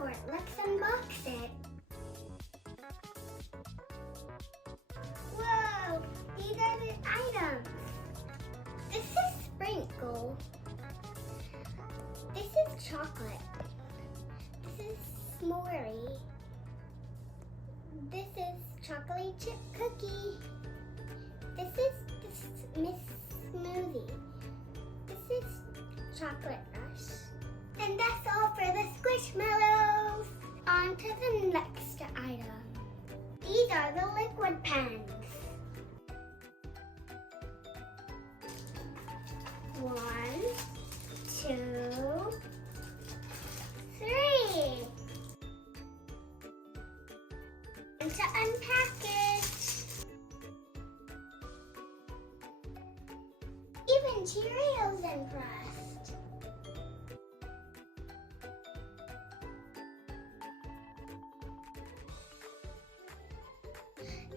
for it. Let's unbox it. Whoa, these are the items. This is sprinkle. This is chocolate. This is s'more. This is chocolate chip cookie. This is Miss Smoothie. This is chocolate rush. And that's all for the Squishmellows. On to the next item. These are the liquid pens. 1, 2, 3. And to unpackage. Even Cheerios impressed.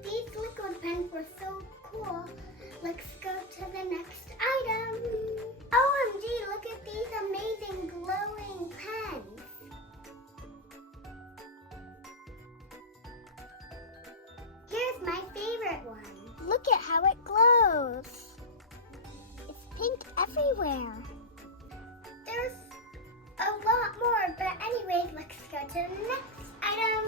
These liquid pens were so cool. Let's go to the next item. OMG, look at these amazing glowing pens. Here's my favorite one. Look at how it glows. It's pink everywhere. There's a lot more, but anyways, let's go to the next item.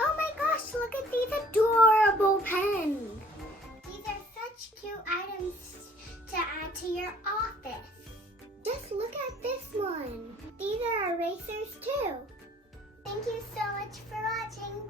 Oh my gosh, look at these adorable pens. These are such cute items to add to your office. Just look at this one. These are erasers too. Thank you so much for watching.